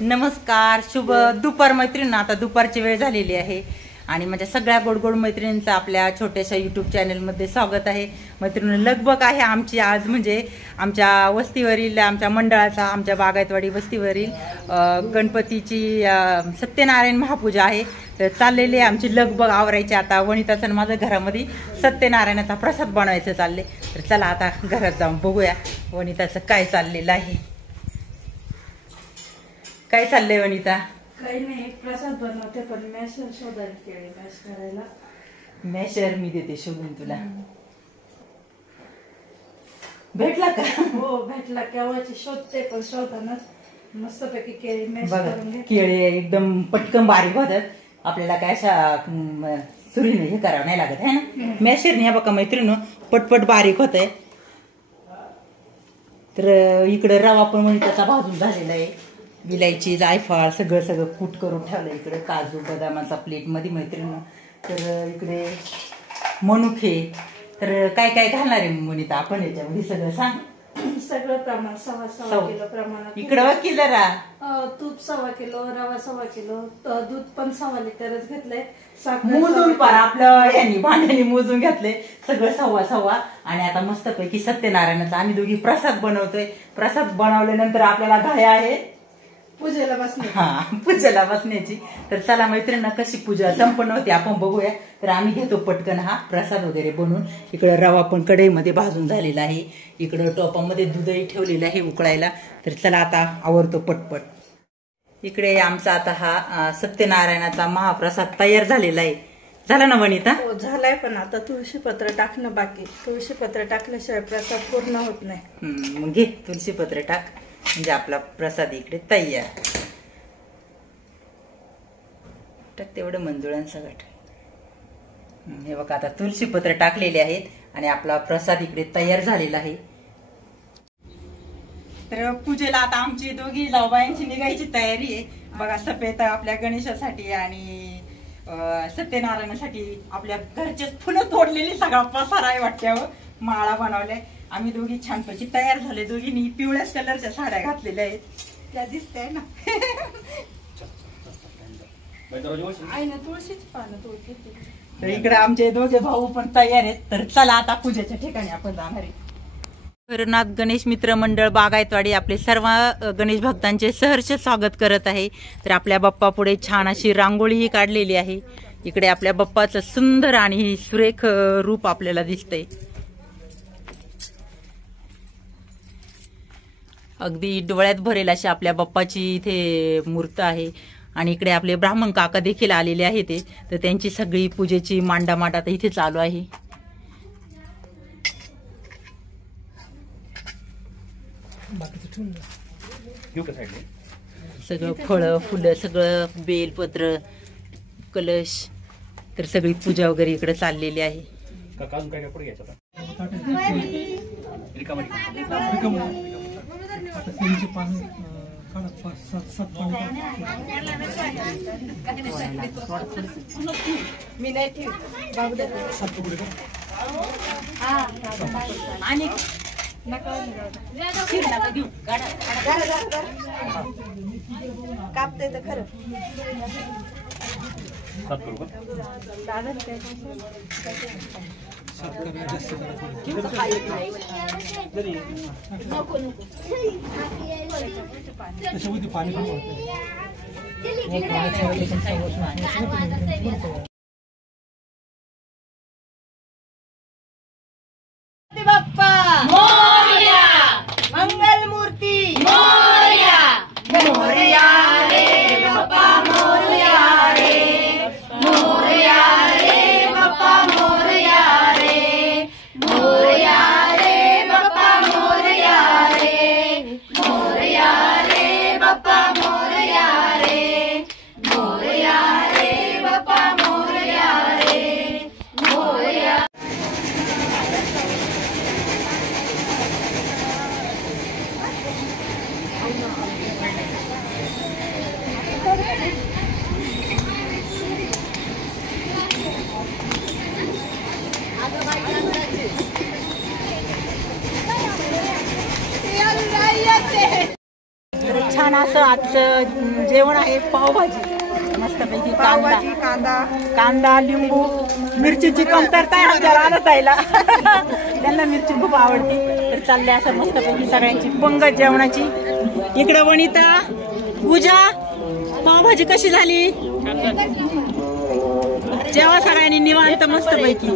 नमस्कार, शुभ दुपार मैत्रिणींना. आता दुपारची वेळ झालेली आहे आणि माझ्या सगळ्या गोड मैत्रिणींचं आपल्या छोट्याशा यूट्यूब चॅनलमध्ये स्वागत आहे. मैत्रिणी, लगबग आहे आमची आज, म्हणजे आमच्या वस्तीवरील, आमच्या मंडळाचा, आमच्या बागायतवाडी वस्तीवरील गणपतीची सत्यनारायण महापूजा आहे. तर चाललेली आहे आमची लगबग आवरायची. आता वनिताचं माझं घरामध्ये सत्यनारायणाचा प्रसाद बनवायचं चालले. तर चला आता घरात जाऊन बघूया वनिताचं काय चाललेलं आहे. काय चाललंय वनिता? काही नाही, प्रसाद बनवते, पण मॅशर शोधायला केले. मॅश करायला मॅशर मी देते शोधून तुला. भेटला का? हो भेटला. केव्हाची शोधते, पण शोधतानाच मस्तपैकी केळी मॅश करून घे. केळी एकदम पटकन बारीक होतात. आपल्याला काय अशा सुरीने हे करावं नाही लागत आहे ना. मॅशरने बघा मैत्रिणी पटपट बारीक होत आहे. तर इकडे रवा पण वनिताचा भाजून झालेला आहे. विलायची, जायफळ सगळं कूट करून ठेवलं. इकडे काजू बदामाचा प्लेट मध्ये मैत्रिणी. तर इकडे मनुके. तर काय काय घालणार आहे वनिता आपण याच्यामध्ये सगळं सांग. सगळं प्रमाण 6.5 किलो प्रमाणात. इकडे वकील जरा तूप 1.25 किलो, रवा 1.25 किलो, दूध पण 1.25 लिटरच घेतलंय. मोजून पार आपलं यांनी भांड्याने मोजून घेतले सगळं 1.25. आणि आता मस्तपैकी सत्यनारायणाचा आम्ही दोघी प्रसाद बनवतोय. प्रसाद बनवल्यानंतर आपल्याला घाई आहे पूजेला बसणे. पूजेला बसण्याची. तर चला मैत्रिणींना कशी पूजा संपन्न होती आपण बघूया. तर आम्ही घेतो पटकन हा प्रसाद वगैरे बनवून. इकडे रवा पण कढईमध्ये भाजून झालेला आहे. इकडं टोपामध्ये दूधही ठेवलेलं आहे उकळायला. तर चला आता आवरतो पटपट. इकडे आमचा आता हा सत्यनारायणाचा महाप्रसाद तयार झालेला आहे. झाला ना वनिता? हो झालाय, पण आता तुळशीपत्र टाकणं बाकी. तुळशीपत्र टाकल्याशिवाय प्रसाद पूर्ण होत नाही. मग घे तुळशीपत्र टाक, म्हणजे आपला प्रसाद इकडे तयार. टाक तेवढं मंजुळांसकट. हे बघा आता तुळशीपत्र टाकलेले आहेत आणि आपला प्रसाद इकडे तयार झालेला आहे. तर पूजेला आता आमची दोघी जाऊबाईंची निघायची तयारी आहे. बघा सफेद आपल्या गणेशासाठी आणि सत्यनारायणासाठी आपल्या घरचे फुलं तोडलेली सगळा पसारा आहे वाटत्यावर. माळा बनवल्या. आम्ही दोघी छानपैकी तयार झाले. दोघींनी पिवळ्याच कलरच्या साड्या घातलेल्या आहेत. त्या दिसतंय ना. तुळशीच पानं. तर इकडे आमचे दोघे भाऊ पण तयार आहेत. तर चला आता पूजेच्या ठिकाणी आपण जाणार आहे. भैरवनाथ गणेश मित्र मंडळ बागायतवाडी आपले सर्व गणेश भक्तांचे सहर्ष स्वागत करत आहे. तर आपल्या बाप्पा पुढे छान अशी रांगोळीही काढलेली आहे. इकडे आपल्या बाप्पाचं सुंदर आणि सुरेख रूप आपल्याला दिसतंय. अगदी डोळ्यात भरेल अशी आपल्या बाप्पाची इथे मूर्त आहे. आणि इकडे आपले ब्राह्मण काका देखील आलेले आहेत. तर त्यांची सगळी पूजेची मांडामांड आता इथे चालू आहे. सगळं फळं फुलं सगळं बेलपत्र कलश. तर सगळी पूजा वगैरे इकडे चाललेली आहे. आणि कापते तर खरं. बाप्पा मोरया, मंगल मूर्ती मोरया, मोरया रे बाप्पा मोरया रे, मोरया रे बाप्पा मोरया रे, मोरया रे बाप्पा मोरया रे, मोरया रे बाप्पा मोरया रे, मोरया रे बाप्पा मोरया. असं आजचं जेवण आहे पावभाजी मस्तपैकी, कांदा लिंबू, मिरचीची कमतरता आहे आमच्या रानात आईला त्यांना मिरची खूप आवडते. तर चालले असं मस्तपैकी सगळ्यांची पंगत जेवणाची. इकडे वनिता, पूजा, पावभाजी कशी झाली? जेव्हा सगळ्यांनी निवांत मस्तपैकी.